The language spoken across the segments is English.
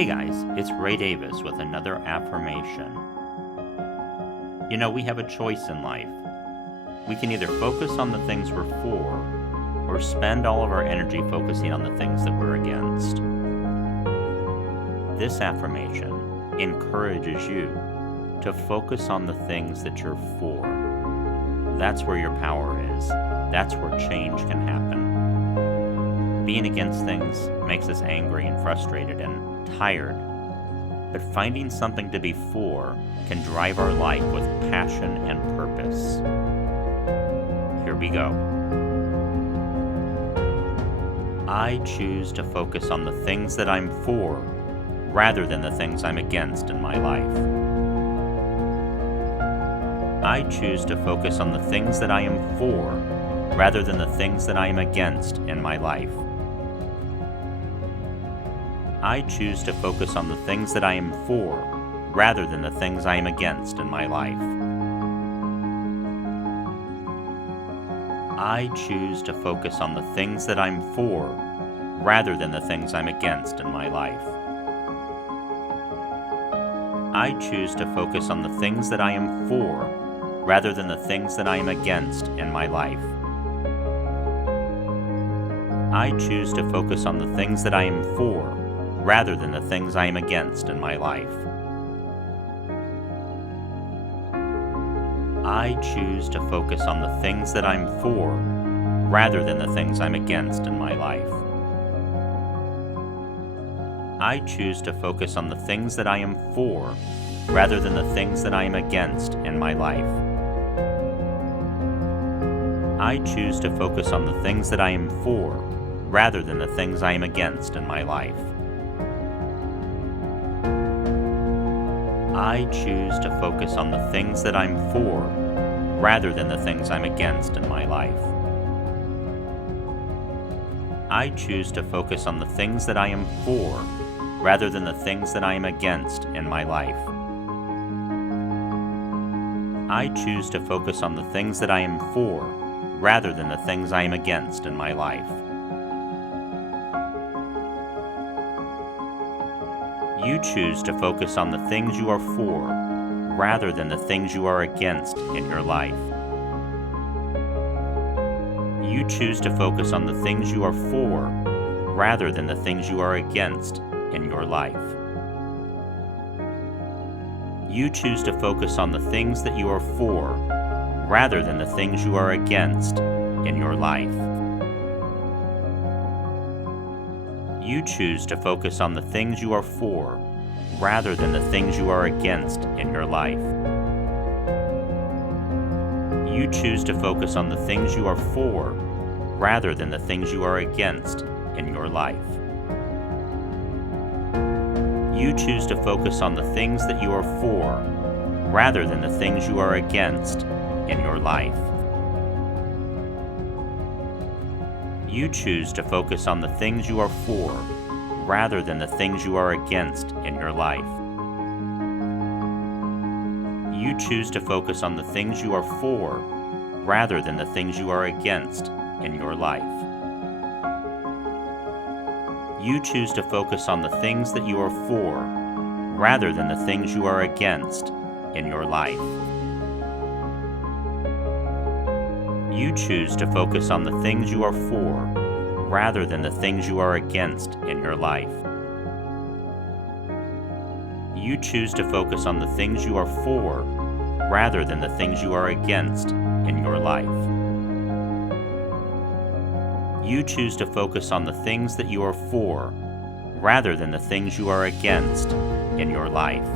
Hey guys, it's Ray Davis with another affirmation. You know, we have a choice in life. We can either focus on the things we're for, or spend all of our energy focusing on the things that we're against. This affirmation encourages you to focus on the things that you're for. That's where your power is. That's where change can happen. Being against things makes us angry and frustrated and tired, but finding something to be for can drive our life with passion and purpose. Here we go. I choose to focus on the things that I'm for rather than the things I'm against in my life. I choose to focus on the things that I am for rather than the things that I am against in my life. I choose to focus on the things that I am for rather than the things I am against in my life. I choose to focus on the things that I'm for rather than the things I'm against in my life. I choose to focus on the things that I am for rather than the things that I am against in my life. I choose to focus on the things that I am for rather than the things I am against in my life. I choose to focus on the things that I'm for rather than the things I'm against in my life. I choose to focus on the things that I am for rather than the things that I am against in my life. I choose to focus on the things that I am for rather than the things I am against in my life. I choose to focus on the things that I'm for rather than the things I'm against in my life. I choose to focus on the things that I am for rather than the things that I am against in my life. I choose to focus on the things that I am for rather than the things I am against in my life. You choose to focus on the things you are for rather than the things you are against in your life. You choose to focus on the things you are for rather than the things you are against in your life. You choose to focus on the things that you are for rather than the things you are against in your life. You choose to focus on the things you are for rather than the things you are against in your life. You choose to focus on the things you are for rather than the things you are against in your life. You choose to focus on the things that you are for rather than the things you are against in your life. You choose to focus on the things you are for rather than the things you are against in your life. You choose to focus on the things you are for rather than the things you are against in your life. You choose to focus on the things that you are for rather than the things you are against in your life. You choose to focus on the things you are for rather than the things you are against in your life. You choose to focus on the things you are for rather than the things you are against in your life. You choose to focus on the things that you are for rather than the things you are against in your life.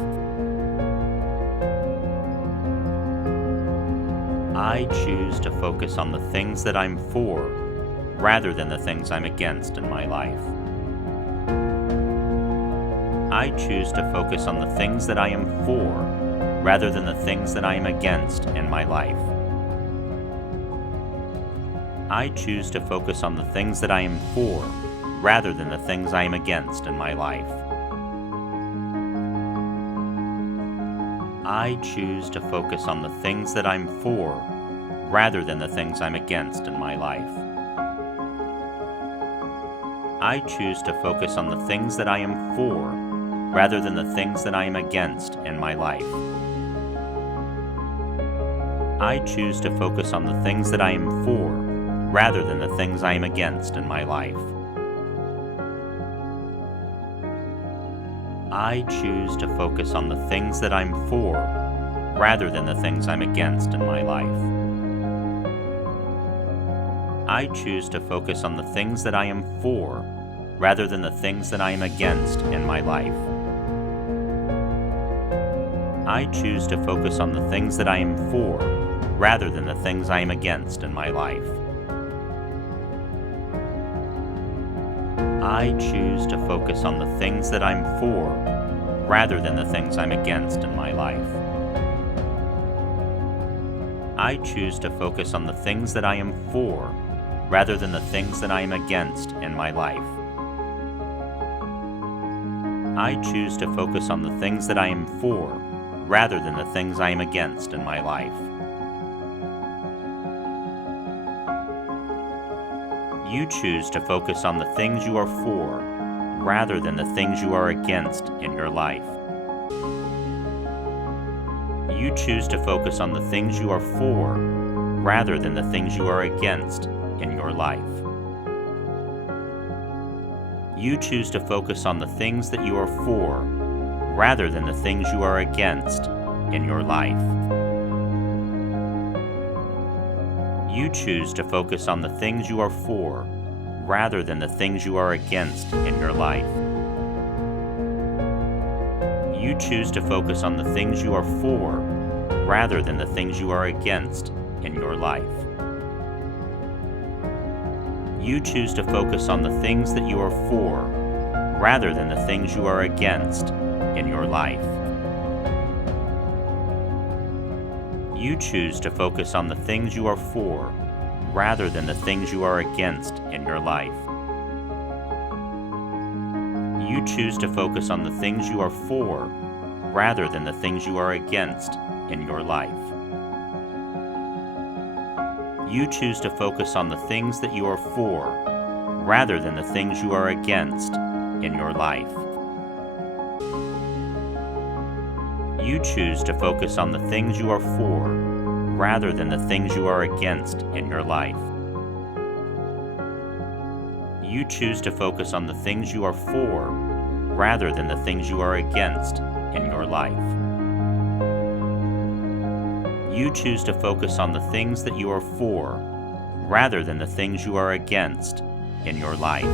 I choose to focus on the things that I'm for rather than the things I'm against in my life. I choose to focus on the things that I am for rather than the things that I am against in my life. I choose to focus on the things that I am for rather than the things I am against in my life. I choose to focus on the things that I'm for rather than the things I'm against in my life. I choose to focus on the things that I am for rather than the things that I am against in my life. I choose to focus on the things that I am for, rather than the things I am against in my life. I choose to focus on the things that I'm for, rather than the things I'm against in my life. I choose to focus on the things that I am for, rather than the things that I am against in my life. I choose to focus on the things that I am for, rather than the things I am against in my life. I choose to focus on the things that I'm for, rather than the things I'm against in my life. I choose to focus on the things that I am for, rather than the things that I am against in my life. I choose to focus on the things that I am for, rather than the things I am against in my life. You choose to focus on the things you are for, rather than the things you are against in your life. You choose to focus on the things you are for, rather than the things you are against in your life. You choose to focus on the things that you are for, rather than the things you are against in your life. You choose to focus on the things you are for, rather than the things you are against in your life. You choose to focus on the things you are for, rather than the things you are against in your life. You choose to focus on the things that you are for, rather than the things you are against in your life. You choose to focus on the things you are for, rather than the things you are against in your life. You choose to focus on the things you are for, rather than the things you are against in your life. You choose to focus on the things that you are for, rather than the things you are against in your life. You choose to focus on the things you are for, rather than the things you are against in your life. You choose to focus on the things you are for, rather than the things you are against in your life. You choose to focus on the things that you are for, rather than the things you are against in your life.